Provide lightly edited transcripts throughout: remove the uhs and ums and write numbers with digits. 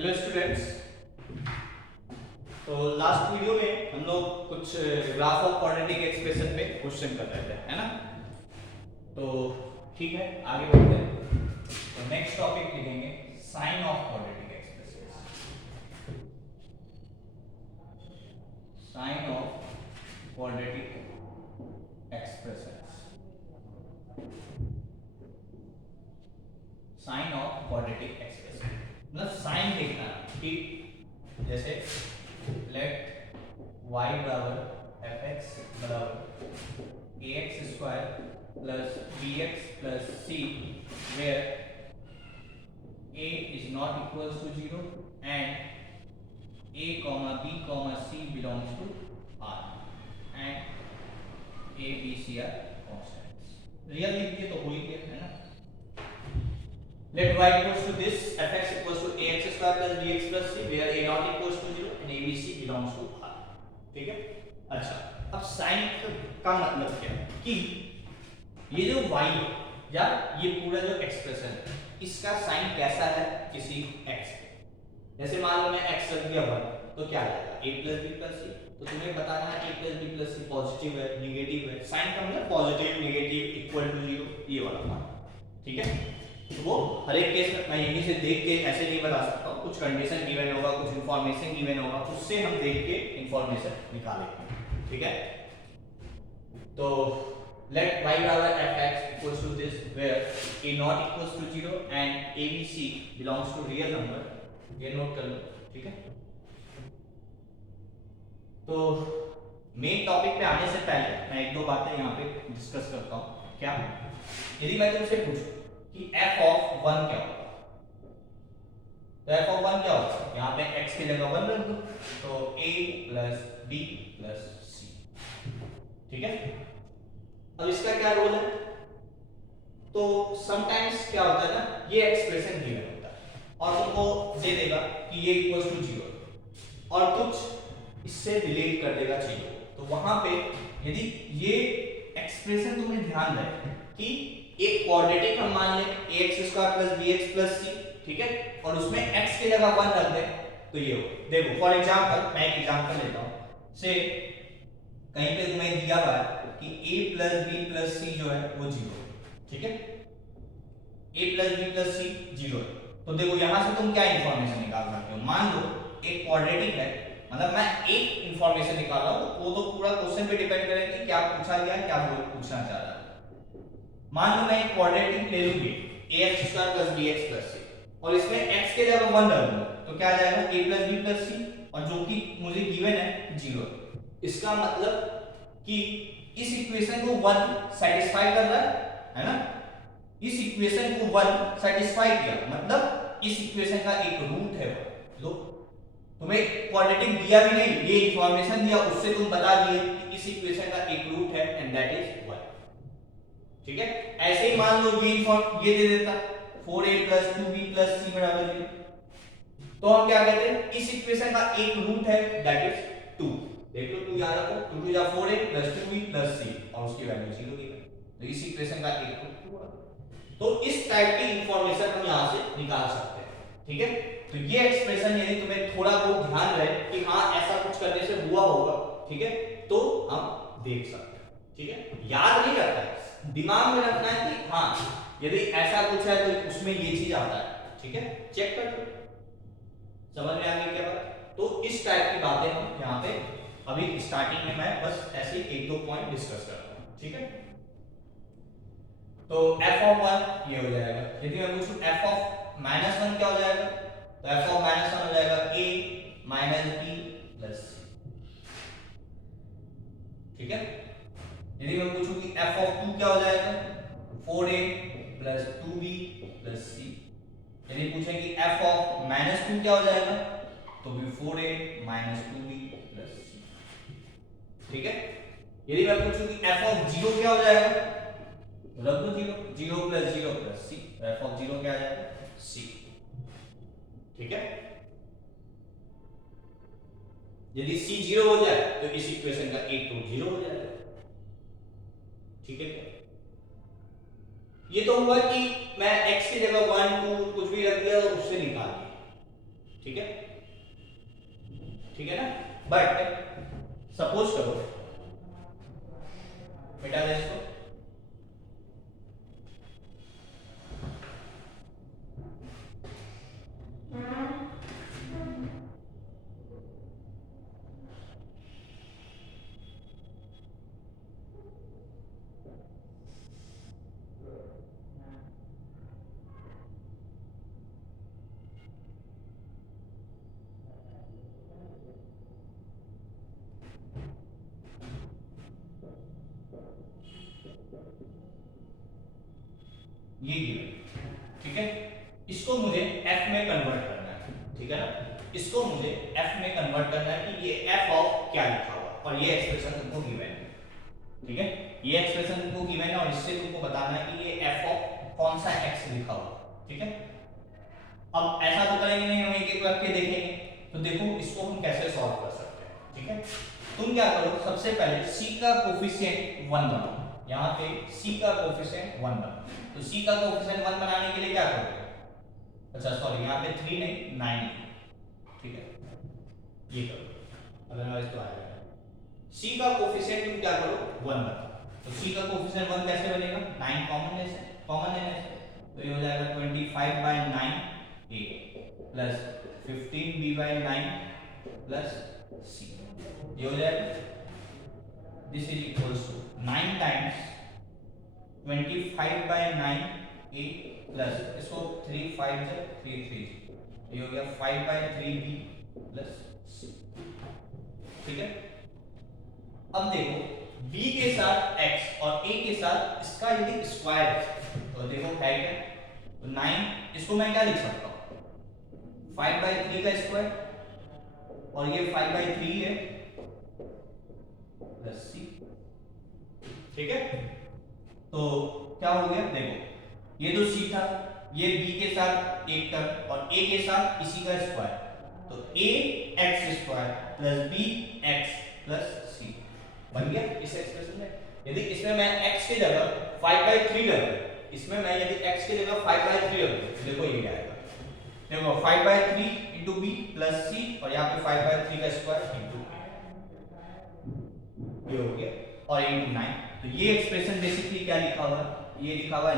Hello students. तो last video में हम लोग कुछ ग्राफ ऑफ क्वाड्रेटिक एक्सप्रेशन पे क्वेश्चन कर रहे थे, है ना। तो ठीक है, आगे बढ़ते हैं। तो नेक्स्ट टॉपिक लिखेंगे sign of quadratic expression. Sign of quadratic expression. Sign of quadratic expression मतलब साइन देखना कि जैसे लेट y बराबर एफ एक्स बराबर a x square plus b x plus c where a is not equals to 0 and a comma b comma c belongs to R and a b c are constants। Real लिख दिए तो हो ही गया, है ना। Let y equals to this fx equals to ax square plus bx plus c where a not equals to 0 and abc belongs to R। ठीक है। अच्छा, अब साइन का मतलब क्या है कि ये जो y है या ये पूरा जो एक्सप्रेशन है इसका साइन कैसा है किसी x पे। जैसे मान लो मैं x रख दिया 1 तो क्या आएगा a plus b plus c। तो तुम्हें बताना है a plus b plus c positive है नेगेटिव है। साइन का मतलब पॉजिटिव नेगेटिव इक्वल टू 0 ये वाला मान। ठीक है। तो वो हर एक केस में मैं यहीं से देख के ऐसे नहीं बता सकता हूँ। कुछ कंडीशन गिवन होगा, कुछ इंफॉर्मेशन गिवन होगा, उससे हम देख के इंफॉर्मेशन निकालेंगे। ठीक है। तो let y बराबर fx equals to this where a not equals to 0 and abc belongs to real number। ये नोट कर लो। ठीक है। तो मेन टॉपिक पे आने से पहले मैं एक दो बातें यहाँ पे डिस्कस करता हूँ। क्या यदि मैं तुमसे पूछूं कि f ऑफ 1 क्या होगा, तो f ऑफ 1 क्या होगा। यहाँ पे x की जगह 1 रख दो तो a plus b plus c। ठीक है। अब इसका क्या रोल है, तो समटाइम्स क्या होता है ना, ये एक्सप्रेशन गिवन होता है और तुमको दे देगा कि ये इक्वल्स टू 0 और कुछ इससे रिलेट कर देगा चीजों। तो वहां पे यदि ये एक्सप्रेशन तुम्हें ध्यान रहे कि एक क्वाड्रेटिक हम मान लें ax square plus bx plus c। ठीक है। और उसमें x की जगह 1 रख दें तो ये हो। देखो फॉर एग्जांपल मैं एक एग्जांपल लेता हूं। से कहीं पे तुम्हें दिया हुआ है कि a plus b plus c जो है वो 0 है। ठीक है। a plus b plus c 0 है। तो देखो यहां से तुम क्या इंफॉर्मेशन निकाल सकते हो। मान लो एक क्वाड्रेटिक है, मतलब मैं एक इंफॉर्मेशन निकाल रहा हूं, वो तो पूरा क्वेश्चन पे डिपेंड करेगा कि क्या पूछा गया है, क्या पूछना चाह रहा है। मान लो मैं एक क्वाड्रेटिक ले लूंगी ax square plus bx plus c और इसमें x के जगह 1 डाल दूंगा तो क्या आ जाएगा a plus b plus c और जो कि मुझे गिवन है 0। इसका मतलब कि इस इक्वेशन को 1 सेटिस्फाई कर रहा है ना। इस इक्वेशन को 1 सेटिस्फाई किया मतलब इस इक्वेशन का एक रूट है। लो तुम्हें क्वाड्रेटिक दिया भी नहीं, ये इंफॉर्मेशन दिया, उससे तुम बता दिए कि इस इक्वेशन का एक रूट है एंड दैट इज 1। ठीक है। ऐसे ही मान लो ये दे देता 4a plus 2b plus c बराबर 0। तो हम क्या कहते हैं, इस इक्वेशन का एक रूट है दैट इज 2। देख लो 2 याद रखो, 2 टू जा 4a plus 2b plus c और उसकी वैल्यू 0 दी है। तो इस इक्वेशन का एक रूट 2 है। तो इस टाइप की इंफॉर्मेशन हम यहां से निकाल सकते हैं। ठीक है। तो ये एक्सप्रेशन यदि तुम्हें थोड़ा बहुत ध्यान रहे कि हाँ ऐसा कुछ करने से हुआ होगा, ठीक है, तो हम देख सकते हैं। ठीक है। याद नहीं रखना है, दिमाग में रखना है कि हाँ यदि ऐसा कुछ है तो उसमें ये चीज आता है। ठीक है। चेक कर लो, समझ में आ गई क्या बात। तो इस टाइप की बातें हम यहाँ पे अभी स्टार्टिंग में मैं बस ऐसे एक दो पॉइंट डिस्कस करता हूँ। ठीक है। तो f ऑफ 1 ये हो जाएगा। यदि मैं पूछूं f ऑफ -1 क्या हो जाएगा, तो f ऑफ -1 हो जाएगा a minus b plus c। ठीक है। यदि मैं पूछूं कि f ऑफ 2 क्या हो जाएगा, 4a plus 2b plus c। यदि पूछें कि f ऑफ -2 क्या हो जाएगा, तो भी 4a minus 2b plus c। ठीक है। यदि मैं पूछूं कि f ऑफ 0 क्या हो जाएगा, रख दो 0, 0 plus 0 plus c, f of 0 क्या आ जाएगा c। ठीक है। यदि c 0 हो जाए तो इस इक्वेशन का एक रूट 0 हो जाएगा। ठीक है। ये तो हुआ कि मैं x की जगह 1 2 कुछ भी रख दिया और उससे निकाल दिया। ठीक है, ठीक है ना। बट सपोज करो, मिटा दे इसको, ये गिवन, ठीक है। इसको मुझे f में कन्वर्ट करना है, ठीक है ना। इसको मुझे f में कन्वर्ट करना है कि ये f ऑफ क्या लिखा हुआ, और ये एक्सप्रेशन तुमको गिवन है, ठीक है। ये एक्सप्रेशन तुमको गिवन है और इससे तुमको बताना है कि ये f ऑफ कौन सा x लिखा हुआ, ठीक है। अब ऐसा तो करेंगे नहीं, हम एक एक करके देखेंगे। तो देखो इसको हम कैसे सॉल्व कर सकते हैं, ठीक है। तुम क्या करो, सबसे पहले c का कोफिशिएंट 1 बनाओ, यहाँ पे c का कोफिशिएंट 1 बनाओ। तो c का कोफिशिएंट 1 बनाने के लिए क्या करोगे, अच्छा सॉरी यहाँ पे 3 नहीं 9, ठीक है, ये करो, अदरवाइज तो आएगा। c का कोफिशिएंट तुम क्या करो 1 बनाओ। तो c का कोफिशिएंट 1 कैसे बनेगा, 9 कॉमन लेने से, तो ये हो जाएगा 25/9 a plus 15b/9 plus c, ये हो जाएगा। This is equals to 9 times 25/9 a plus इसको 3 5 से 3 3, ये हो गया 5/3b प्लस c, ठीक है। अब देखो b के साथ x और a के साथ इसका यदि स्क्वायर है तो देखो है क्या, तो 9 इसको मैं क्या लिख सकता हूँ 5/3 का स्क्वायर और ये 5/3 है प्लस c, ठीक है। तो क्या हो गया, देखो ये तो c था, ये b के साथ एक टर्म और a के साथ इसी का स्क्वायर, तो a x square plus b x plus c बन गया इस एक्सप्रेशन में। यदि इसमें मैं x की जगह 5/3 रखूं, इसमें मैं यदि x की जगह 5/3 रखूं, तो देखो ये क्या आएगा, देखो 5/3 इंटू बी प्लस सी और यहाँ पे 5/3 का स्क्वायर इंटू ये हो गया और इंटू 9। तो ये एक्सप्रेशन बेसिकली क्या लिखा हुआ है, ये लिखा हुआ है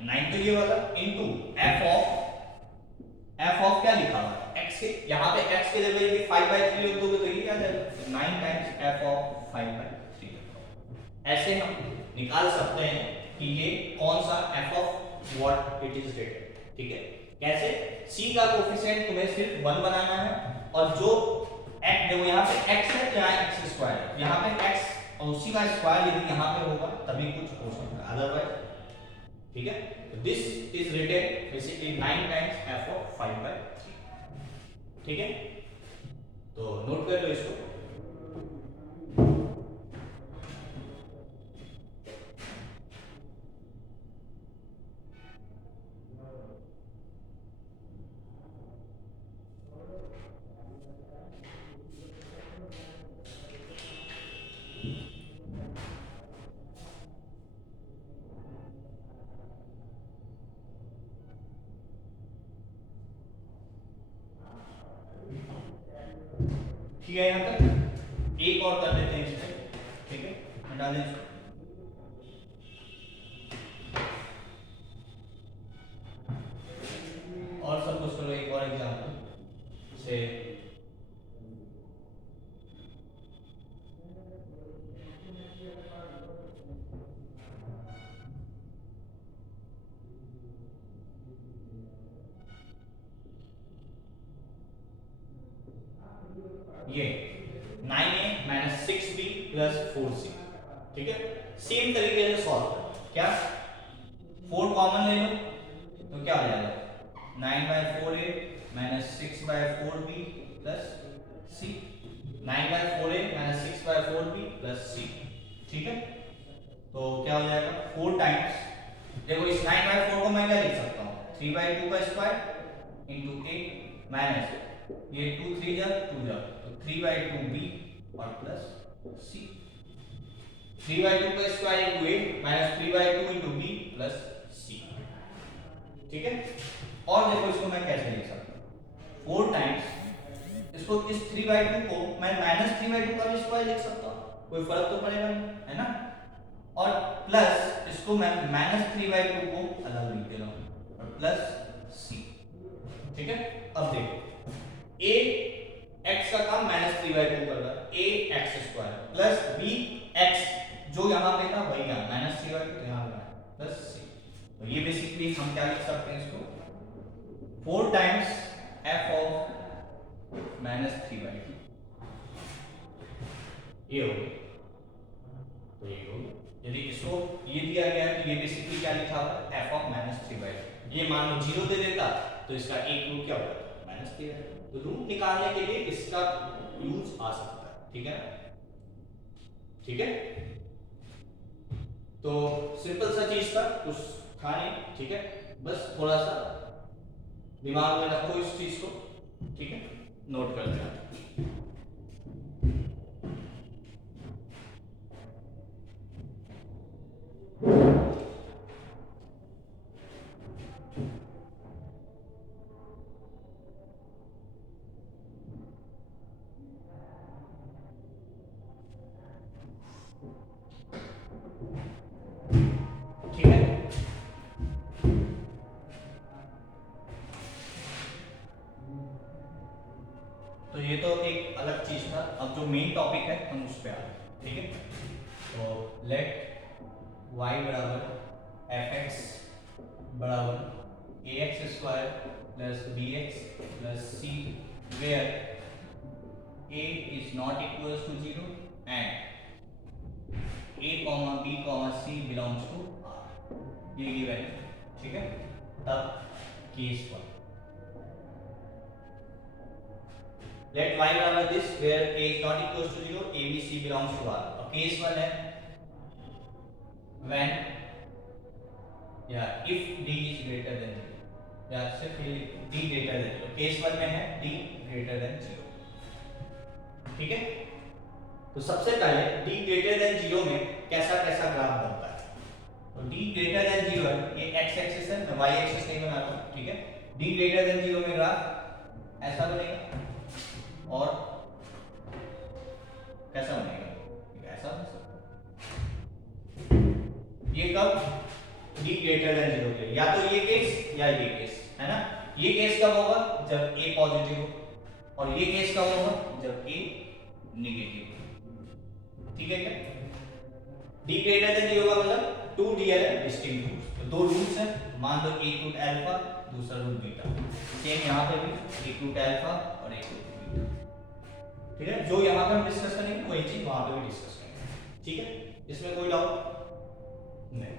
9 तो ये वाला इंटू f ऑफ क्या लिखा हुआ है x के, यहाँ पे x के जगह यदि 5/3 लिख दोगे तो ये आ जाएगा 9 टाइम्स f ऑफ 5/3। ऐसे हम निकाल सकते हैं कि ये कौन सा f of what it is rated, ठीक है। कैसे, c का कोफिशिएंट तुम्हें सिर्फ 1 बनाना है और जो x देखो यहाँ पे x है तो यहाँ x स्क्वायर है, यहाँ पे x और उसी का स्क्वायर यदि यहाँ पे होगा तभी कुछ हो सकता है, अदरवाइज, ठीक है। तो this is written basically 9 times f of 5/3, ठीक है। तो नोट कर लो इसको। ठीक है, यहाँ तक एक और कर देते हैं इसमें, ठीक है, हटा दें इसको। और सपोज करो एक और एग्जांपल से ये 9a minus 6b plus 4c, ठीक है। सेम तरीके से सॉल्व करो, क्या 4 कॉमन ले लो तो क्या हो जाएगा 9/4a minus 6/4b plus c, 9/4a minus 6/4b plus c, ठीक है। तो क्या हो जाएगा 4 टाइम्स, देखो इस 9/4 को मैं क्या लिख सकता हूँ 3/2 का स्क्वायर इंटू a माइनस ये 2 3 जा 2 जा तो 3/2b और प्लस c, 3/2 का square into a minus 3/2 into b plus c, ठीक है। और देखो इसको मैं कैसे लिख सकता हूँ 4 टाइम्स इसको, इस 3/2 को मैं -3/2 का भी स्क्वायर लिख सकता हूँ, कोई फर्क तो पड़ेगा नहीं, है ना। और प्लस इसको मैं -3/2 को अलग लिख दे रहा हूँ और प्लस c, ठीक है। अब देखो a x का काम -3/2 कर रहा है, a x² plus b x जो यहाँ पे था वही यहाँ -3/2 तो यहाँ पे प्लस c। तो ये बेसिकली हम क्या लिख सकते हैं इसको, 4 टाइम्स f ऑफ -3/2 ये हो गया। तो ये हो गया, यदि इसको ये दिया गया है तो ये बेसिकली क्या लिखा हुआ है f ऑफ -3/2। ये मान लो 0 दे देता तो इसका एक रूट क्या होता है -3/2। तो रूट निकालने के लिए इसका यूज आ सकता है, ठीक है ना, ठीक है। तो सिंपल सा चीज था, कुछ था नहीं, ठीक है। बस थोड़ा सा दिमाग में रखो इस चीज को, ठीक है, नोट कर लेना। ठीक है, तो ये तो एक अलग चीज था। अब जो मेन टॉपिक है हम उस पे आए, ठीक है। तो लेट y बराबर fx बराबर ax² plus bx plus c where a is not equals to 0 and a b c belongs to r, ये गिवन है, ठीक है। तब केस 1, let y बराबर this where a is not equals to 0, a b c belongs to r। और case 1 है when या if d is greater than 0 या सिर्फ d greater than 0। केस 1 में है d greater than 0, ठीक है। तो सबसे पहले d greater than 0 में कैसा कैसा ग्राफ बनता है। तो d greater than 0 है, ये x एक्सिस है, मैं y एक्सिस नहीं बना रहा हूं, ठीक है। d greater than 0 में ग्राफ ऐसा बनेगा और कैसा बनेगा, ऐसा बन सकता है। ये कब d greater than 0 के, या तो ये केस या ये केस, है ना। ये केस कब होगा जब a पॉजिटिव हो और ये केस कब होगा जब a नेगेटिव हो, ठीक है क्या। d greater than 0 का मतलब 2 DL डिस्टिंक्ट रूट्स, तो दो रूट्स हैं, मान लो एक रूट अल्फा दूसरा रूट बीटा, सेम यहाँ पे भी एक रूट अल्फा और एक रूट बीटा, ठीक है। जो यहाँ पे हम डिस्कस करेंगे वही चीज वहां पे भी डिस्कस करेंगे, ठीक है। इसमें कोई डाउट नहीं।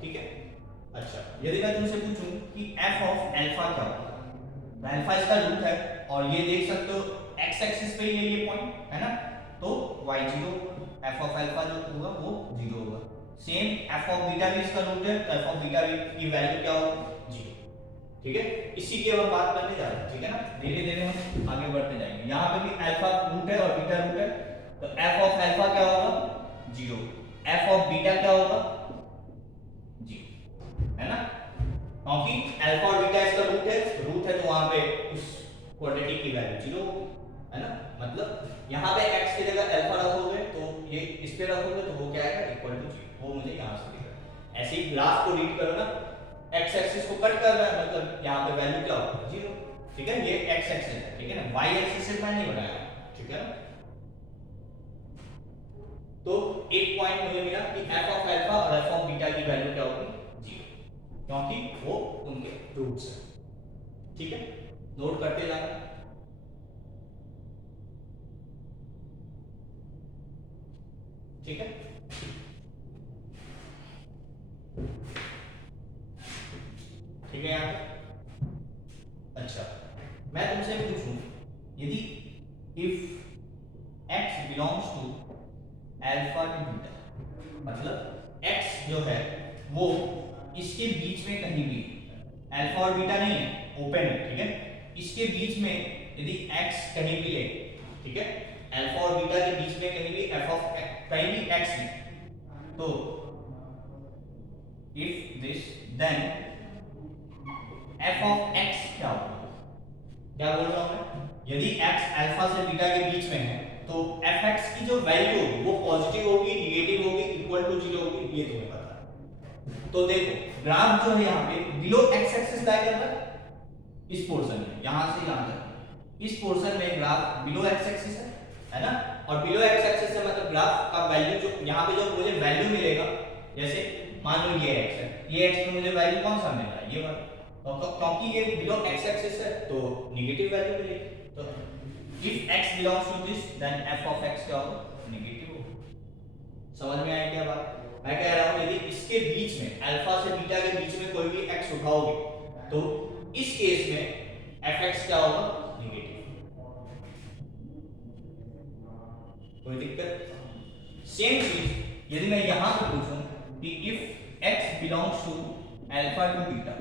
ठीक है, अच्छा यदि मैं तुमसे पूछूं कि f ऑफ अल्फा क्या होगा, तो अल्फा इसका रूट है और ये देख सकते हो x एक्सिस पे ही है ये पॉइंट, है ना। तो y0 f ऑफ अल्फा जो होगा वो 0 होगा। सेम f ऑफ बीटा भी इसका रूट है, तो f ऑफ बीटा की वैल्यू क्या होगी 0, ठीक है। इसी की अब हम बात करने जा रहे हैं, ठीक है ना। धीरे धीरे हम आगे बढ़ते जाएंगे। यहाँ पे भी अल्फा रूट है और बीटा रूट है, तो f ऑफ अल्फा क्या होगा 0, f ऑफ बीटा क्या होगा 0, है ना। क्योंकि अल्फा और बीटा इसका रूट है तो वहां पे उस क्वांटिटी की वैल्यू 0 होगी, है ना। मतलब यहाँ पे x की जगह अल्फा रखोगे तो ये इस पे रखोगे तो वो क्या आएगा इक्वल टू 0, वो मुझे यहाँ से दिख रहा है। ऐसे ही ग्राफ को रीड करो ना, x एक्सिस को कट कर रहा है मतलब यहाँ पे वैल्यू क्या होगा 0, ठीक है। ये x एक्सिस है, ठीक है ना, y एक्सिस से मैं नहीं बनाया, ठीक है ना। तो एक पॉइंट मुझे मिला कि f ऑफ अल्फा और f ऑफ बीटा की वैल्यू क्या होगी 0, क्योंकि वो उनके रूट्स हैं, ठीक है। नोट करते जाना, ठीक है। ठीक है यहाँ पे। अच्छा मैं तुमसे पूछूं, यदि if x belongs to alpha to beta, मतलब x जो है वो इसके बीच में कहीं भी, अल्फा और बीटा नहीं है, ओपन है, ठीक है। इसके बीच में यदि x कहीं भी ले, ठीक है, अल्फा और बीटा के बीच में कहीं भी f ऑफ कहीं भी x है, तो if this then F of X क्या होगा? क्या बोल रहा हूं मैं? यदि x अल्फा से बीटा के बीच में है तो fx की जो वैल्यू होगी वो पॉजिटिव होगी, नेगेटिव होगी, इक्वल टू 0 होगी, ये तुम्हें पता है। तो देखो ग्राफ जो है यहाँ पे बिलो x एक्सिस लाई कर रहा है इस पोर्शन में, यहां से यहां तक इस पोर्शन में ग्राफ बिलो x एक्सिस है ना? और बिलो x एक्सिस से मतलब ग्राफ का वैल्यू जो यहाँ पे जो मुझे वैल्यू मिलेगा, जैसे मान लो ये x है, ये x में मुझे वैल्यू कौन सा मिल रहा है? ये वाला। तो क्योंकि ये बिलो x एक्सिस है तो नेगेटिव वैल्यू मिलेगी। तो if x belongs to this then f of x क्या होगा? नेगेटिव होगा। समझ में आया क्या बात? मैं कह रहा हूं यदि इसके बीच में अल्फा से बीटा के बीच में कोई भी x उठाओगे तो इस केस में fx क्या होगा? नेगेटिव। कोई दिक्कत? सेम चीज यदि मैं यहां पे पूछूं कि if x belongs to alpha to beta,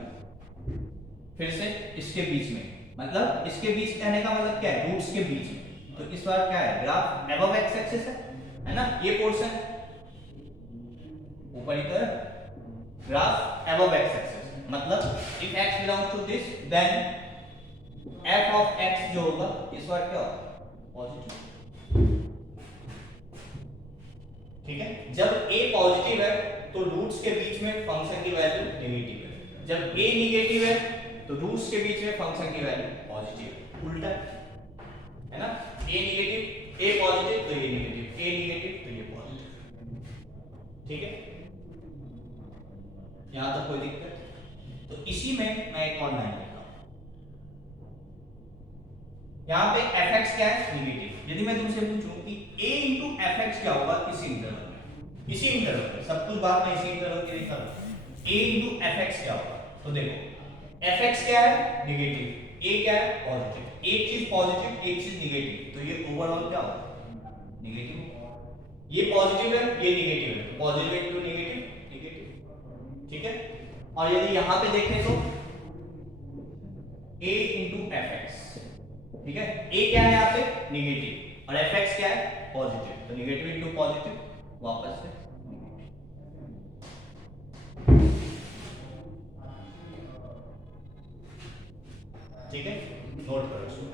फिर से इसके बीच में, मतलब इसके बीच कहने का मतलब क्या है? रूट्स के बीच में। तो इस बार क्या है? ग्राफ अबव एक्स एक्सिस है ना? ये पोर्शन ऊपर की तरफ ग्राफ अबव एक्स एक्सिस, मतलब if x belongs to this then f of x जो होगा इस बार क्या होगा? पॉजिटिव। ठीक है? जब a पॉजिटिव है तो रूट्स के बीच में फंक्शन की वैल्यू नेगेटिव है, जब a नेगेटिव है तो रूट्स के बीच में फंक्शन की वैल्यू पॉजिटिव। उल्टा है ना? a नेगेटिव, a पॉजिटिव तो ये नेगेटिव, a नेगेटिव तो ये पॉजिटिव। ठीक है? यहां तक कोई दिक्कत? तो इसी में मैं एक और लाइन लिखता हूं। यहां पे fx क्या है? नेगेटिव। यदि मैं तुमसे पूछूं कि a into fx क्या होगा इसी इंटरवल में, इसी इंटरवल में, सब कुछ बात मैं इसी इंटरवल की लिख रहा हूं, a into fx क्या होगा? तो देखो fx क्या है? नेगेटिव, a क्या है? पॉजिटिव। एक चीज पॉजिटिव, एक चीज नेगेटिव, तो ये ओवरऑल क्या होगा? नेगेटिव। ये पॉजिटिव है, ये नेगेटिव है, पॉजिटिव इनटू नेगेटिव नेगेटिव। ठीक है? और यदि यहां पे देखें तो a into fx, ठीक है? a क्या है यहां पे? नेगेटिव, और fx क्या है? पॉजिटिव, तो नेगेटिव इनटू पॉजिटिव वापस से। ठीक है? नोट करो इसको।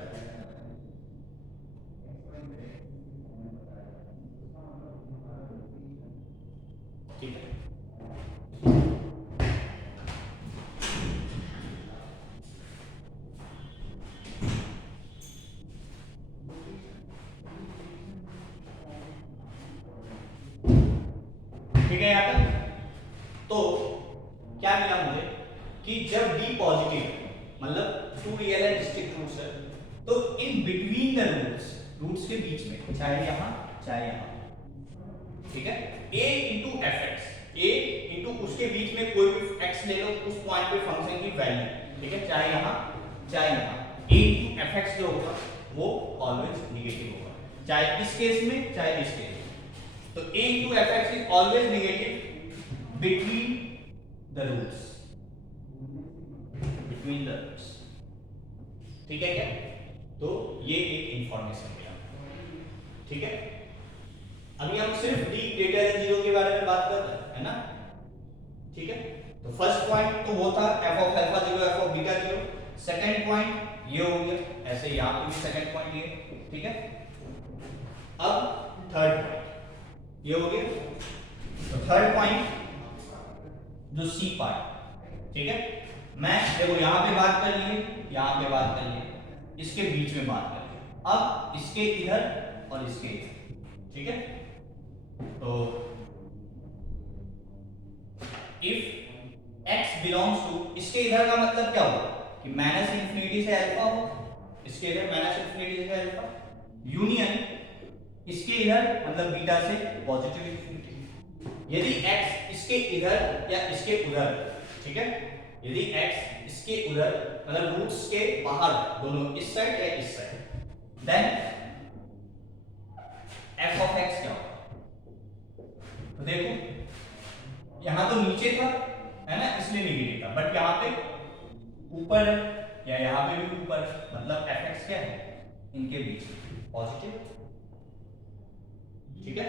ठीक है? ठीक है यहां तक? तो क्या मिला मुझे कि जब d पॉजिटिव मतलब two real and distinct roots है तो इन बिटवीन द रूट्स के बीच में, चाहे यहां चाहे यहां, ठीक है, a into fx, a into उसके बीच में कोई भी x ले लो, उस पॉइंट पे फंक्शन की वैल्यू, ठीक है, चाहे यहां चाहे यहां, a into fx जो होगा वो ऑलवेज नेगेटिव होगा, चाहे इस केस में चाहे इस केस में। तो a into fx is always negative between the roots, between the roots। ठीक है क्या? तो ये एक इंफॉर्मेशन मिला। ठीक है? अभी हम सिर्फ d ग्रेटर देन 0 के बारे में बात कर रहे हैं, है ना? ठीक है? तो फर्स्ट पॉइंट तो वो था f of alpha 0 f of beta 0। Second point ये हो गया, ऐसे यहां पे भी सेकंड पॉइंट ये, ठीक है? अब थर्ड पॉइंट ये हो गया। तो थर्ड पॉइंट जो सी पार्ट, ठीक है, मैं देखो यहां पे बात कर लिए, यहां पे बात कर लिए, इसके बीच में बात कर लिए, अब इसके इधर और इसके इधर, ठीक है? तो इफ x बिलोंग्स टू, इसके इधर का मतलब क्या होगा कि माइनस इंफिनिटी से अल्फा हो, इसके इधर माइनस इंफिनिटी से अल्फा, यूनियन इसके इधर मतलब बीटा से पॉजिटिव इंफिनिटी। यदि x इसके इधर या इसके उधर, ठीक है, यदि x इसके उधर मतलब रूट्स के बाहर दोनों, इस साइड या इस side, then f of x क्या होगा? तो देखो यहां तो नीचे था, है ना, इसलिए नेगेटिव था, बट यहां पे ऊपर है या यहां पे भी ऊपर, मतलब fx क्या है? इनके बीच पॉजिटिव। ठीक है?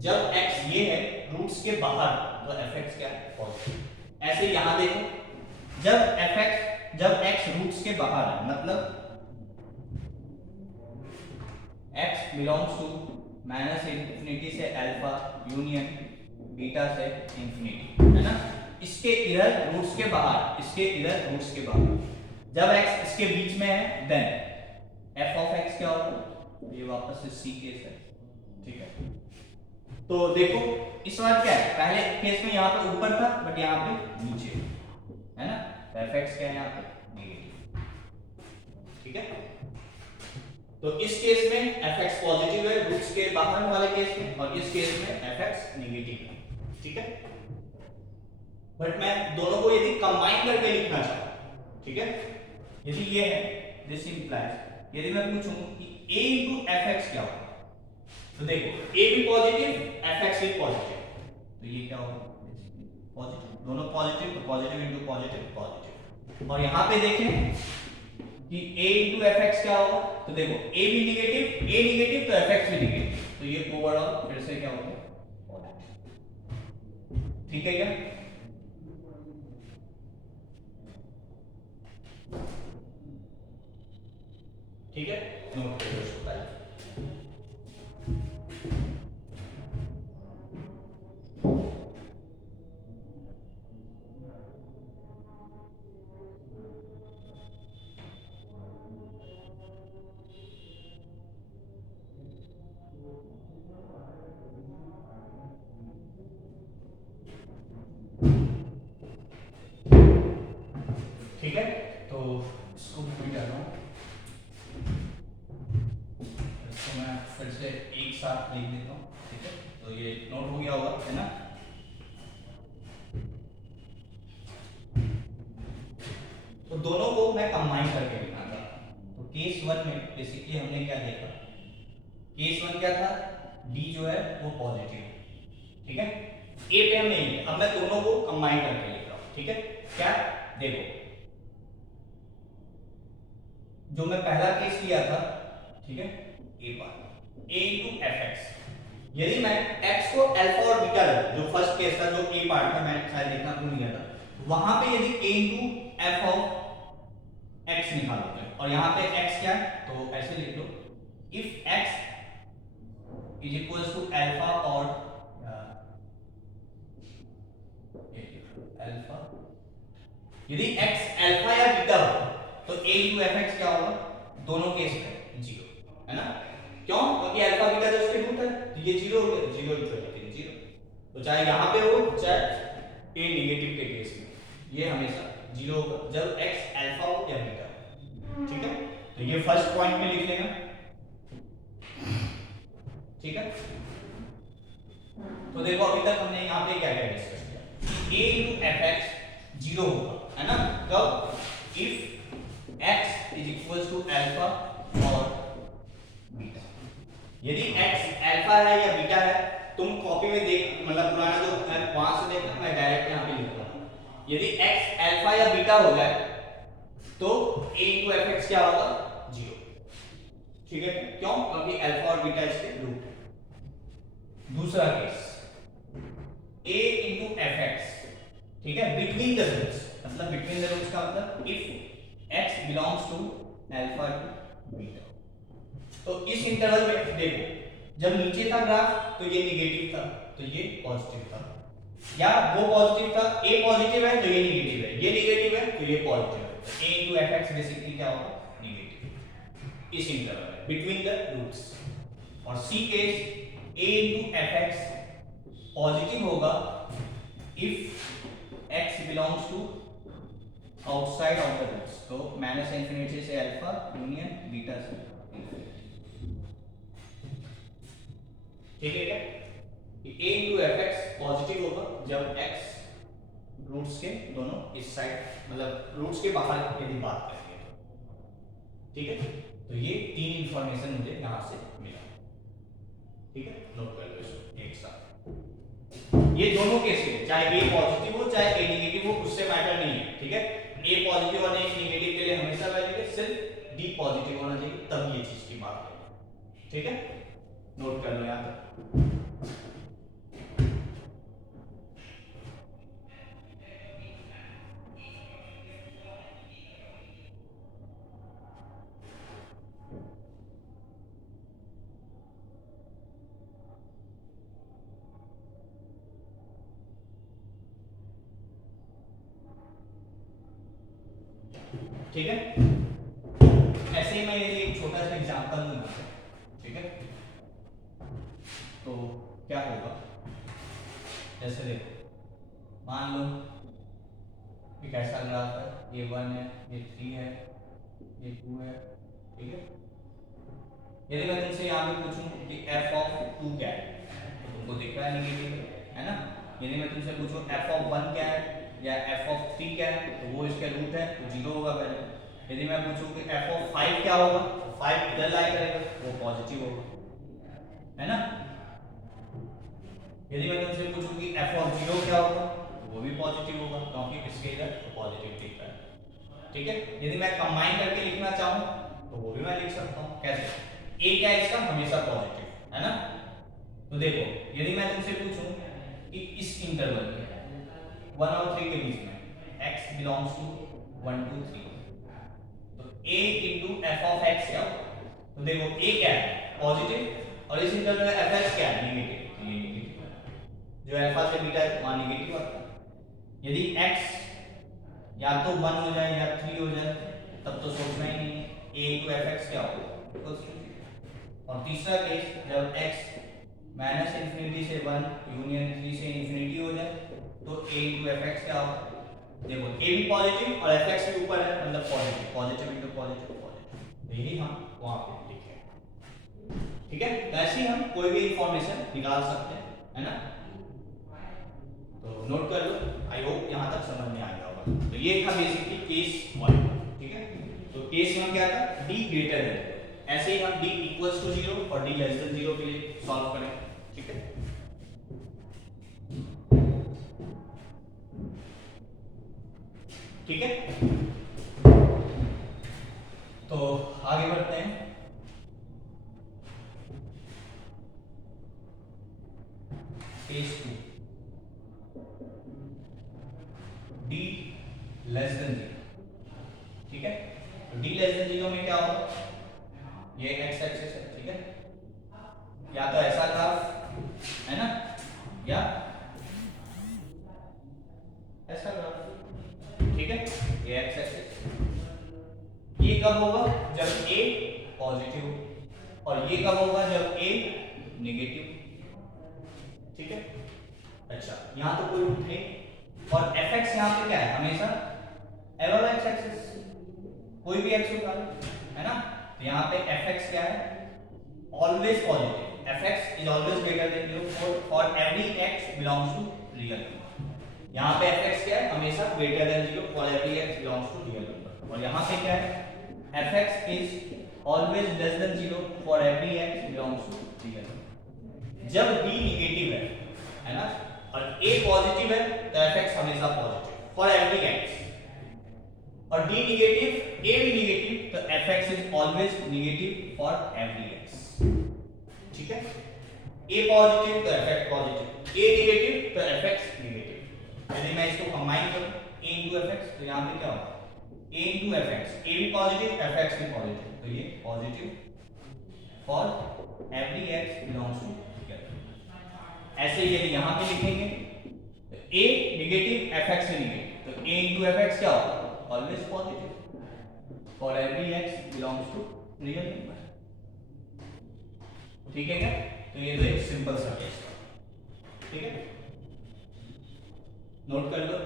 जब x ये है रूट्स के बाहर तो fx क्या है? पॉजिटिव। ऐसे यहां देखो, जब x रूट्स के बाहर है, मतलब x belongs to minus infinity से अल्फा यूनियन बीटा से इंफिनिटी, है ना, इसके इधर रूट्स के बाहर, इसके इधर रूट्स के बाहर, जब x इसके बीच में है देन f ऑफ x क्या होगा, ये वापस से c केस है, ठीक है। तो देखो इस बार क्या है, पहले केस में यहाँ पे ऊपर था बट यहाँ पे नीचे है ना, तो fx क्या है यहाँ पे नेगेटिव, ठीक है। तो इस केस में fx पॉजिटिव है रूट्स के बाहर वाले केस में, और इस केस में fx नेगेटिव है, ठीक है। बट मैं दोनों को यदि कंबाइन करके लिखना चाहूँ, ठीक है, यदि ये है दिस इंप्लाइज, यदि मैं पूछूं कि a into fx क्या होगा, तो देखो a भी पॉजिटिव fx भी पॉजिटिव, तो ये क्या होगा पॉजिटिव, दोनों पॉजिटिव, तो पॉजिटिव इनटू पॉजिटिव पॉजिटिव। और यहां पे देखें कि a इनटू fx क्या होगा, तो देखो a भी नेगेटिव, a नेगेटिव तो fx भी नेगेटिव, तो ये ओवरऑल फिर से क्या होगा पॉजिटिव, ठीक है क्या। ठीक है, नोट करो इसको पहले। ठीक है, तो इसको मैं कर रहा हूँ, इसको मैं फिर से एक साथ लिख देता हूँ, ठीक है, तो ये नोट हो गया होगा, है ना। तो दोनों को मैं कंबाइन करके लिखा था, तो केस वन में बेसिकली हमने क्या देखा, केस वन क्या था, d जो है वो पॉजिटिव, ठीक है, a पे हम नहीं, अब मैं दोनों को कंबाइन करके लिख रहा हूँ, ठीक है। क्या, देखो जो मैं पहला केस लिया था, ठीक है, a bar a into fx, यदि मैं x को अल्फा और बीटा रखूं, जो फर्स्ट केस था, जो a पार्ट था, मैंने शायद देखना भूल गया था, वहां पे यदि a into f of x निकालोगे, और यहाँ पे x क्या है, तो ऐसे लिख लो, if x is equals to alpha और अल्फा, यदि x अल्फा या बीटा हो तो a into fx क्या होगा, दोनों केस में जीरो, है ना, क्यों, क्योंकि अल्फा बीटा तो इसके रूट है, तो ये जीरो हो गया, जीरो into एवरीथिंग जीरो, तो चाहे यहाँ पे हो चाहे a नेगेटिव के केस में, ये हमेशा जीरो होगा जब x अल्फा हो या बीटा हो, ठीक है। तो ये फर्स्ट पॉइंट में लिख लेना, ठीक है। तो देखो अभी तक हमने यहाँ पे क्या क्या डिस्कस किया, a into fx जीरो होगा, है ना, कब, if x is equals to alpha और बीटा, यदि x अल्फा है या बीटा है, तुम कॉपी में देख, मतलब पुराना जो है वहां से देखना, मैं डायरेक्ट यहाँ पे लिख रहा हूँ, यदि x अल्फा या बीटा हो जाए तो a into fx क्या होगा, जीरो, ठीक है, क्यों, क्योंकि अल्फा और बीटा इसके रूट है। दूसरा केस a into fx, ठीक है, बिटवीन द रूट्स, मतलब बिटवीन द रूट्स का मतलब if x belongs to alpha to beta, तो इस इंटरवल में देखो जब नीचे था ग्राफ तो ये नेगेटिव था, तो ये पॉजिटिव था, या वो पॉजिटिव था, a पॉजिटिव है तो ये नेगेटिव है, ये नेगेटिव है तो ये पॉजिटिव है, तो a into fx बेसिकली क्या होगा, नेगेटिव, इस इंटरवल में बिटवीन द रूट्स। और C case a into fx positive होगा if x belongs to outside of the roots, तो माइनस इंफिनिटी से अल्फा यूनियन बीटा से इंफिनिटी, ठीक है क्या, कि a into fx पॉजिटिव होगा जब x रूट्स के दोनों इस साइड, मतलब रूट्स के बाहर यदि बात करेंगे तो, ठीक है। तो ये तीन इंफॉर्मेशन मुझे यहां से मिला, ठीक है, नोट कर लो इसको एक साथ, ये दोनों केस में चाहे a पॉजिटिव हो चाहे a नेगेटिव हो, उससे मैटर नहीं है, ठीक है, a पॉजिटिव और a नेगेटिव के लिए हमेशा वैल्यू है, सिर्फ d पॉजिटिव होना चाहिए तब ये चीज की बात करें, ठीक है, नोट कर लो यहां तक। ठीक है, ऐसे ही मैं ये एक छोटा सा एग्जांपल दूंगा, ठीक है। तो क्या होगा, जैसे देखो मान लो एक ऐसा ग्राफ है, ये 1 है, ये 3 है, ये 2 है, ठीक है। यदि मैं तुमसे यहाँ पे पूछूं कि f ऑफ 2 क्या है, तो तुमको दिख रहा है नेगेटिव है ना। यदि मैं तुमसे पूछूं f ऑफ 1 क्या है या f ऑफ 3 क्या है, तो वो इसके रूट है तो 0 होगा पहले। यदि मैं पूछूं कि f ऑफ 5 क्या होगा, तो 5 इधर लाई करेगा, वो पॉजिटिव होगा, है ना। यदि मैं तुमसे पूछूं कि f ऑफ 0 क्या होगा, तो वो भी पॉजिटिव होगा क्योंकि इसके इधर तो पॉजिटिव दिख रहा है, ठीक है। यदि मैं कंबाइन करके लिखना चाहूं तो वो भी मैं लिख सकता हूं, कैसे, a क्या है इसका, हमेशा पॉजिटिव, है ना। तो देखो यदि मैं तुमसे पूछूं कि इस इंटरवल में 1 और 3 के बीच में x बिलोंग्स टू 1 to 3, तो a into f of x क्या होगा, तो देखो a क्या है, पॉजिटिव, और इस इंटरवल में f x क्या है, नेगेटिव, तो ये नेगेटिव है, जो अल्फा से बीटा है वहां नेगेटिव आता है। यदि x या तो 1 हो जाए या 3 हो जाए तब तो सोचना ही नहीं है, a into f x क्या होगा, और तीसरा केस जब x माइनस इंफिनिटी से 1 यूनियन 3 से इंफिनिटी हो जाए तो a into f x क्या होगा, देखो a भी पॉजिटिव और f x भी ऊपर है, मतलब positive, positive into positive, positive, यही हम वहां पे लिखे, ठीक है। तो ऐसे ही हम कोई भी इंफॉर्मेशन निकाल सकते हैं, है ना। तो नोट कर लो, आई होप यहां तक समझ में आ गया होगा। तो ये था बेसिकली केस 1, ठीक है। तो केस 1 क्या था, d ग्रेटर देन, ऐसे ही हम d इक्वल्स टू 0 और d लेस देन 0 के लिए सॉल्व करें, ठीक है। ठीक है, तो आगे बढ़ते हैं। केस 2, d लेस देन 0, ठीक है। तो d लेस देन 0 में क्या होगा, ये x एक्सिस है, ठीक है, या तो ऐसा ग्राफ है ना, या ऐसा ग्राफ, ठीक है, ये x एक्सिस। ये कब होगा, जब a पॉजिटिव, और ये कब होगा, जब a नेगेटिव, ठीक है। अच्छा यहां तो कोई रूट है, और fx यहां पे क्या है, हमेशा एबव x एक्सिस, कोई भी x उठा लो, है ना। तो यहां पे fx क्या है, always positive, fx is always greater than 0 for every x belongs to real number. यहां पे fx क्या है, हमेशा greater than 0 for every x belongs to real number, और यहां पे क्या है, fx is always less than 0 for every x belongs to real number. जब d नेगेटिव है ना, और a पॉजिटिव है तो fx हमेशा पॉजिटिव फॉर एवरी x, और d नेगेटिव a भी नेगेटिव तो fx is always negative for every x, ठीक है। a पॉजिटिव तो fx पॉजिटिव, a नेगेटिव तो fx नेगेटिव। यदि मैं इसको कंबाइन करूं a into fx, तो यहां पे क्या होगा, a into fx, a भी पॉजिटिव fx भी पॉजिटिव, तो ये positive for every x belongs to real. ऐसे ही यदि यहां पे लिखेंगे तो a नेगेटिव fx से नेगेटिव, तो a into fx क्या होगा, always positive for every x belongs to real number, ठीक है क्या। तो ये तो एक सिंपल सा केस था, ठीक है, नोट कर लो।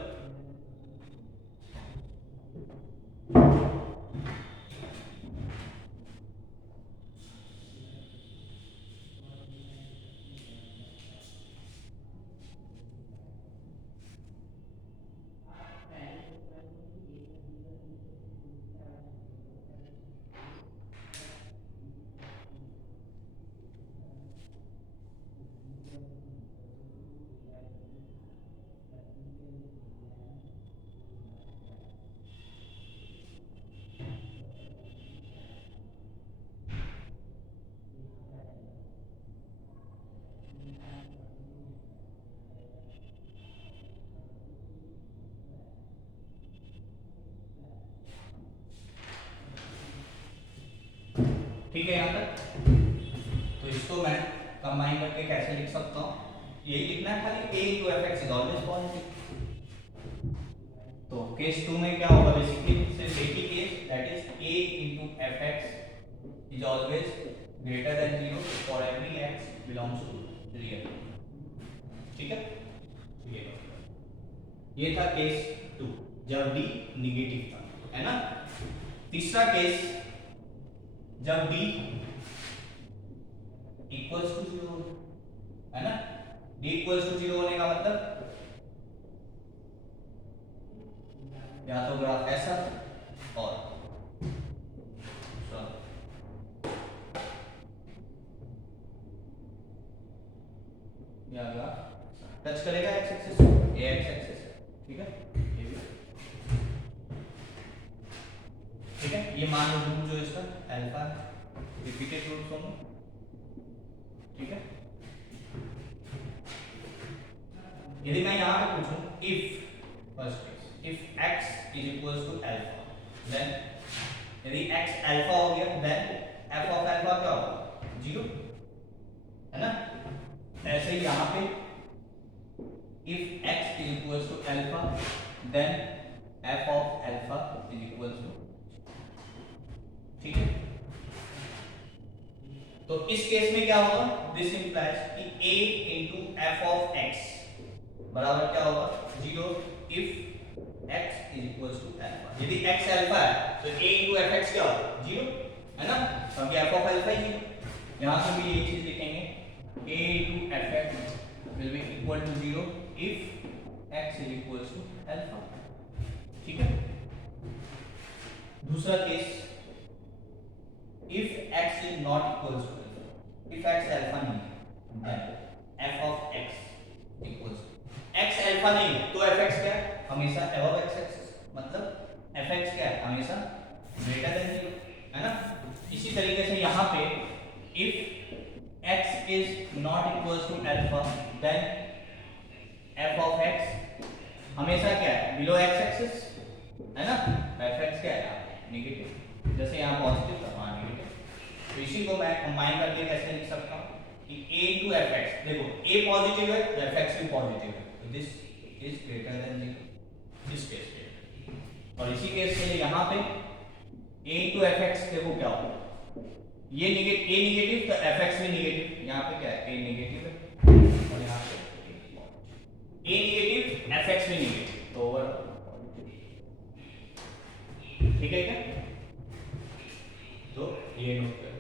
ठीक है यहां तक। तो इसको मैं कंबाइन करके कैसे लिख सकता हूं, यही लिखना है खाली, a into fx is always positive, तो केस 2 में क्या होगा, बेसिकली सिर्फ एक ही case, that is a into fx is always greater than 0 for every x belongs to real। ठीक है, ये था केस 2 जब d निगेटिव था, है ना। तीसरा केस जब d इक्वल्स टू 0, है ना। d इक्वल्स टू 0 होने का मतलब या तो ग्राफ ऐसा और या ग्राफ टच करेगा एक्स एक्सिस को, ये एक्स एक्सिस, ठीक है, ये भी ठीक है। ये मान लो जो इसका अल्फा रिपीटेड रूट्स होंगे, ठीक है। यदि मैं यहां पे पूछूं if first case if x is equals to alpha, then यदि x अल्फा हो गया देन f ऑफ अल्फा क्या होगा, 0, है ना। ऐसे ही यहां पे if x is equals to alpha then f of alpha is equals to, ठीक है। तो इस केस में क्या होगा, दिस इंप्लाइज कि a into f of x बराबर क्या होगा, 0 if x is equals to alpha. यदि x अल्फा है तो a into fx क्या होगा, 0, है ना, क्योंकि f of अल्फा ही है। यहां से भी यही चीज लिखेंगे, a into fx will be equal to 0 if x is equals to alpha, ठीक है। दूसरा case if x is not equals to alpha, if x alpha नहीं है then f of x equals to, x alpha नहीं है तो fx क्या है, हमेशा above x एक्सिस, मतलब fx क्या है, हमेशा ग्रेटर देन 0, है ना। इसी तरीके से यहाँ पे if x is not equals to alpha then f of x हमेशा क्या है, बिलो x एक्सिस, है ना। fx क्या है, नेगेटिव, जैसे यहाँ पॉजिटिव था वहाँ नेगेटिव। तो इसी को मैं कंबाइन करके कैसे लिख सकता हूँ कि a into fx, देखो a पॉजिटिव है तो fx भी पॉजिटिव है, तो दिस इज ग्रेटर देन 0 इस केस पे। और इसी केस के लिए यहाँ पे a into fx देखो क्या होगा, ये a नेगेटिव तो fx भी नेगेटिव, यहाँ पे क्या है a नेगेटिव है और यहाँ पे a नेगेटिव fx भी नेगेटिव, तो ओवर, ठीक है क्या। तो ये नोट करो,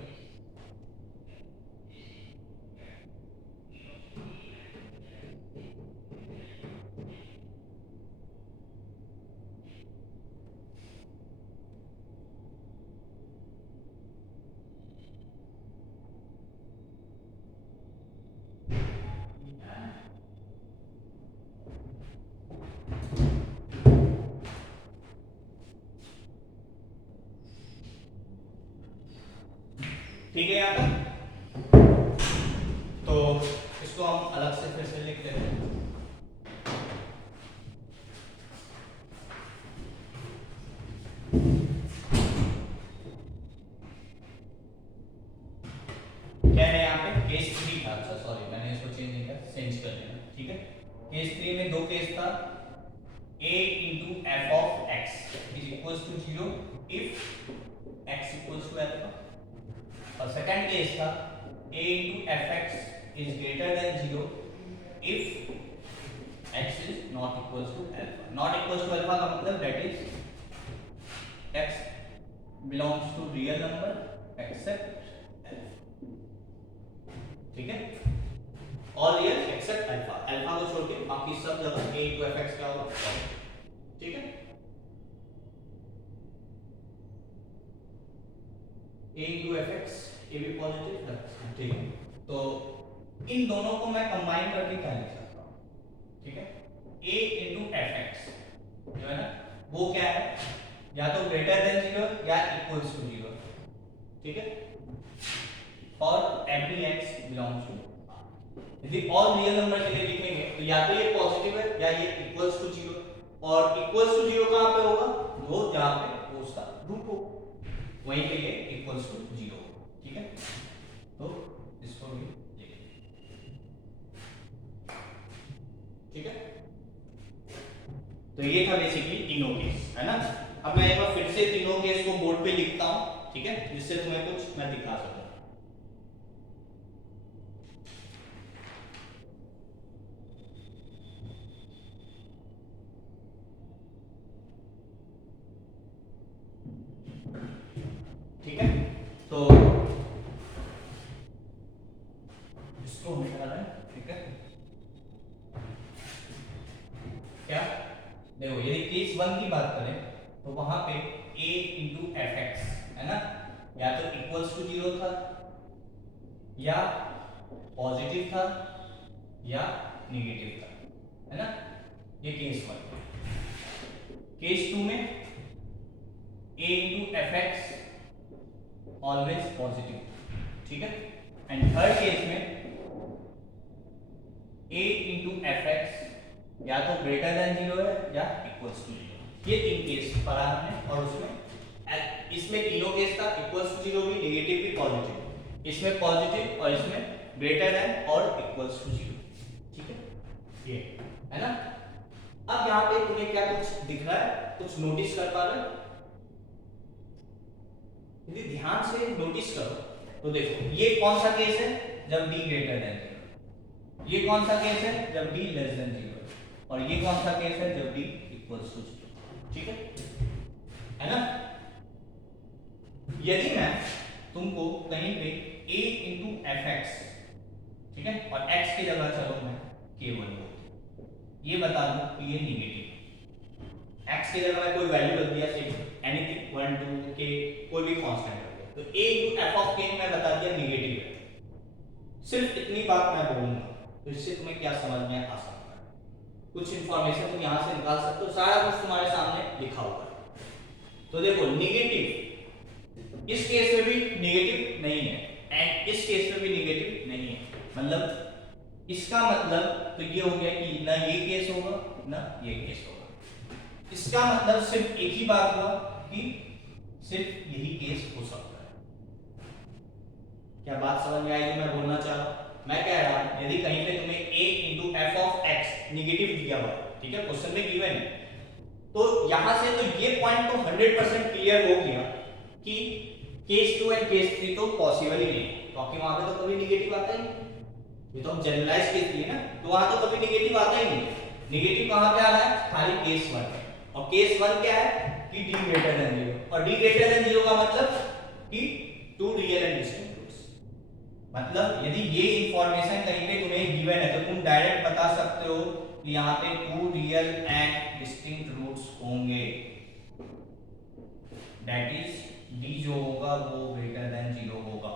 ठीक है यहाँ तक। तो इसको हम अलग से फिर से लिख लेते हैं, क्या है यहाँ पे केस 3 था, अच्छा सॉरी मैंने इसको चेंज नहीं किया, चेंज कर लेना, ठीक है। केस 3 में दो केस था, a into f of x is equals to 0 if x equals to alpha, और सेकंड केस था a into fx is greater than 0 if x is not equals to alpha। not equals to alpha का मतलब that is x belongs to real number except alpha, ठीक है। All real except alpha, alpha को छोड़ के बाकी सब जगह a into fx क्या होगा, ठीक है। a into fx ये भी पॉजिटिव है, ठीक है। तो इन दोनों को मैं कंबाइन करके क्या लिख सकता हूँ, ठीक है। a into fx जो है ना वो क्या है, या तो ग्रेटर देन 0 या इक्वल्स टू 0, ठीक है। और एवरी x बिलोंग्स टू, यदि ऑल रियल नंबर के लिए लिखेंगे तो या तो ये पॉजिटिव है या ये इक्वल्स टू 0, और इक्वल्स टू 0 कहां पे होगा, वो जहां पे वो उसका रूट हो, वहीं पे ये इक्वल्स टू 0, ठीक है। तो इसको भी लिख, ठीक है। तो तो ये था बेसिकली तीनों केस, है ना। अब मैं एक बार फिर से तीनों केस को बोर्ड पे लिखता हूं, ठीक है, जिससे तुम्हें कुछ मैं दिखा सकूं। ठीक है, तो इसको हम निकाल रहे हैं, ठीक है। क्या देखो, यदि केस 1 की बात करें तो वहां पे a इंटू एफ एक्स, है ना, या तो इक्वल्स टू 0 था, या पॉजिटिव था, या नेगेटिव था, है ना। ये केस 1। केस 2 में a into F x always positive, ठीक है। एंड थर्ड केस में a इंटू एफ एक्स या तो ग्रेटर देन 0 है या इक्वल्स टू 0। ये तीन केस पढ़ा हमने, और उसमें इसमें तीनों केस था, इक्वल्स टू 0 भी, नेगेटिव भी, पॉजिटिव। इसमें पॉजिटिव और इसमें ग्रेटर देन और इक्वल्स टू 0, ठीक है, ये है ना। अब यहाँ पे तुम्हें क्या कुछ दिख रहा है, कुछ नोटिस कर पा रहे हो? यदि ध्यान से नोटिस करो तो देखो, ये कौन सा केस है जब d ग्रेटर देन 0, ये कौन सा केस है जब d लेस देन 0, और ये कौन सा केस है जब d इक्वल्स टू 0, ठीक है ना। यदि मैं तुमको कहीं पे a इंटू एफ एक्स, ठीक है, और x की जगह चलो मैं k1 ये बता दूं कि ये नेगेटिव, x की जगह मैं कोई वैल्यू रख दिया, एनीथिंग 1 2 k, कोई भी कांस्टेंट रख दिया, तो a into F of k मैं बता दिया नेगेटिव है। सिर्फ इतनी बात मैं बोलूंगा, तो इससे तुम्हें क्या समझ में आ सकता है, कुछ इंफॉर्मेशन तुम यहां से निकाल सकते हो, सारा कुछ तुम्हारे सामने लिखा हुआ है। तो देखो, नेगेटिव इस केस में भी नेगेटिव नहीं है, एंड इस केस में भी नेगेटिव नहीं है, मतलब इसका मतलब तो ये हो गया कि ना ये केस होगा ना ये केस होगा। इसका मतलब सिर्फ एक ही बात हुआ कि सिर्फ यही केस हो सकता है। क्या बात समझ में आई जो मैं बोलना चाह रहा हूं? मैं कह रहा हूं, यदि कहीं पे तुम्हें a into F of x negative दिया हुआ, ठीक है, क्वेश्चन में गिवन है, तो यहां से तो ये पॉइंट तो 100% क्लियर हो गया कि केस 2 एंड केस 3 तो पॉसिबल ही नहीं, क्योंकि वहां पे तो कभी नेगेटिव आता ही नहीं। ये तो हम जनरलाइज केस लिए ना, तो वहां तो कभी नेगेटिव आता ही नहीं। नेगेटिव कहां पे आ रहा है? खाली केस 1 है, और केस 1 क्या है कि d ग्रेटर देन 0, और d ग्रेटर देन 0 का मतलब कि two real and distinct roots. मतलब यदि ये इंफॉर्मेशन कहीं पे तुम्हें गिवन है तो तुम डायरेक्ट बता सकते हो कि यहां पे two real and distinct roots होंगे, दैट इज d जो होगा वो ग्रेटर देन 0 होगा।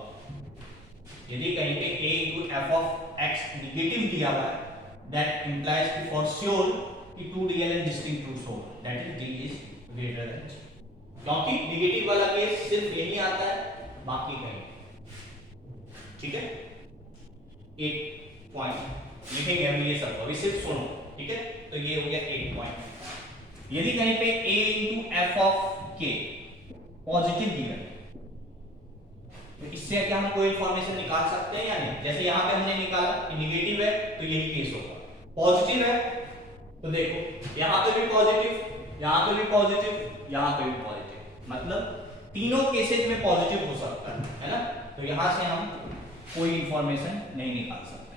यदि कहीं पे a into f of x negative दिया हुआ है, that implies कि for sure कि two real and distinct roots होगा, that is d is greater than 0, क्योंकि नेगेटिव वाला केस सिर्फ यही आता है, बाकी कहीं, ठीक है। एक पॉइंट लिखेंगे हम ये सब, अभी सिर्फ सुनो, ठीक है। तो ये हो गया एक पॉइंट। यदि कहीं पे a into f of k positive दिया है, तो इससे क्या हम कोई इंफॉर्मेशन निकाल सकते हैं या नहीं? जैसे यहाँ पे हमने निकाला कि नेगेटिव है तो यही केस होगा, पॉजिटिव है तो देखो यहाँ पे भी पॉजिटिव, यहाँ पे भी पॉजिटिव, यहाँ पे भी पॉजिटिव, मतलब तीनों केसेज में पॉजिटिव हो सकता है ना। तो यहाँ से हम कोई इंफॉर्मेशन नहीं निकाल सकते।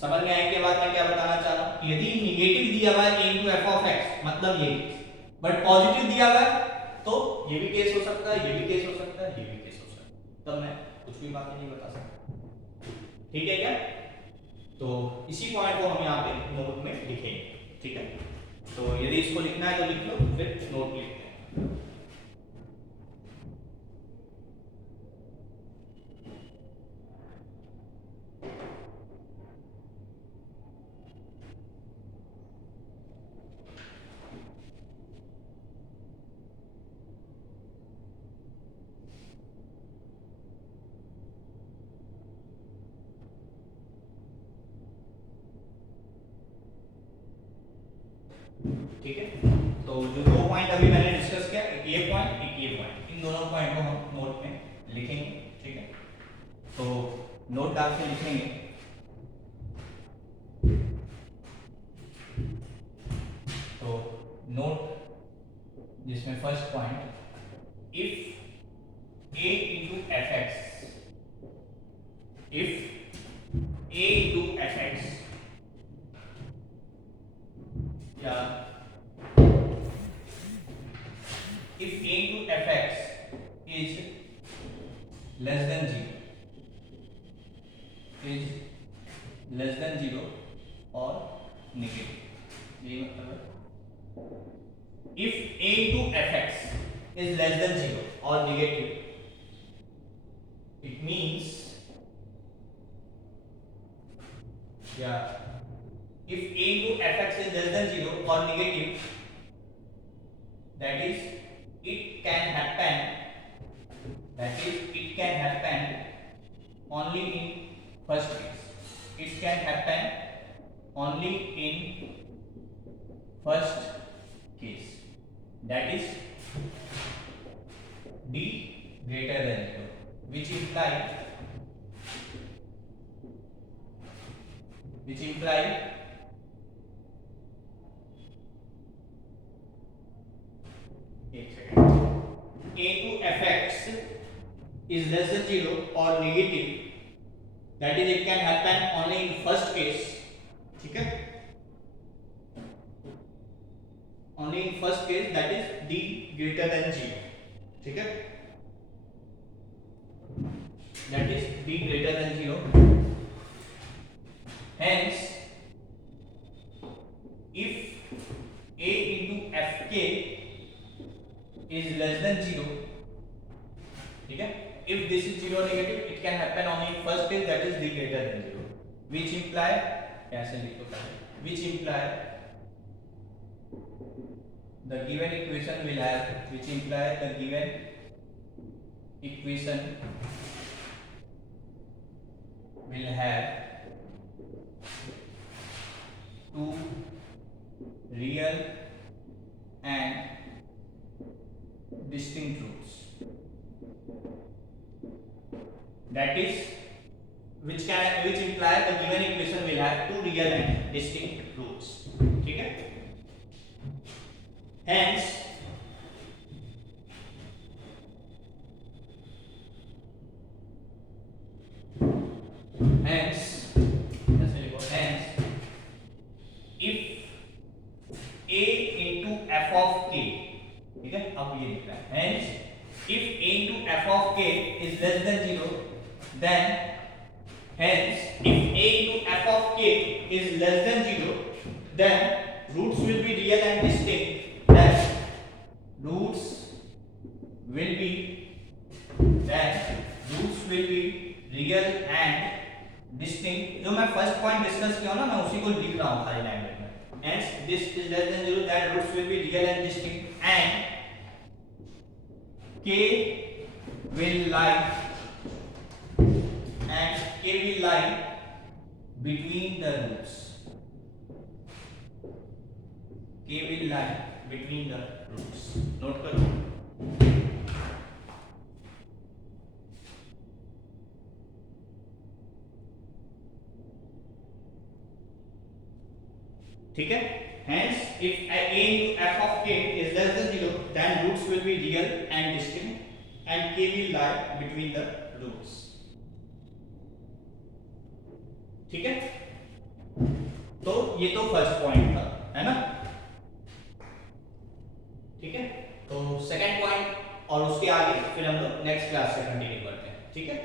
समझ में आने के बाद मैं क्या बताना चाह रहा हूँ, यदि नेगेटिव दिया हुआ है a into f of x मतलब ये केस, बट पॉजिटिव दिया हुआ है तो ये भी केस हो सकता है, ये भी केस हो सकता है, ये भी केस हो सकता है, तब मैं कुछ भी बातें नहीं बता सकता, ठीक है क्या? तो इसी पॉइंट को हम यहाँ पे नोट में लिखेंगे, ठीक है। तो यदि इसको लिखना है तो लिख लो, फिर नोट लिखते हैं। ठीक है, तो जो दो पॉइंट अभी मैंने डिस्कस किया, एक ये पॉइंट, एक ये पॉइंट, इन दोनों पॉइंट को हम नोट में लिखेंगे, ठीक है। तो नोट डाल के लिखेंगे into fx या if a into fx is less than 0 और नेगेटिव, ये मतलब है if a into fx is less than 0 or negative, it means if a into fx is less than 0 or negative, that is it can happen only in first case. It can happen only in first case, that is d greater than 0, which imply a to fx is less than 0 or negative, that is it can happen only in first case, ठीक है, only in first case, that is d greater than 0, ठीक है, that is d greater than 0. Hence if a into fk is less than 0, ठीक है, if this is 0 negative, it can happen only in first case, that is d greater than 0, which imply कैसे लिखो पहले, which imply the given equation will have, which imply the given equation will have two real and distinct roots, that is which imply the given equation will have two real and distinct roots, ठीक है. Hence if a into f of k, ठीक है, अब ये लिख रहा है, hence if a into f of k is less than 0, then hence if a into f of k is less than 0, then roots will be real and distinct, then roots will be real and distinct. जो मैं first point discuss किया ना, मैं उसी को लिख रहा हूँ खाली लैंग्वेज में. Hence this is less than 0, that roots will be real and distinct, and k will lie between the roots. K will lie between the roots. Note करो. ठीक है. Hence if a into f of k is less than 0, then roots will be real and distinct and k will lie between the roots. ठीक है. तो ये तो first point था, है ना. ठीक है. तो सेकंड पॉइंट और उसके आगे फिर हम लोग नेक्स्ट क्लास से कंटिन्यू करते हैं. ठीक है.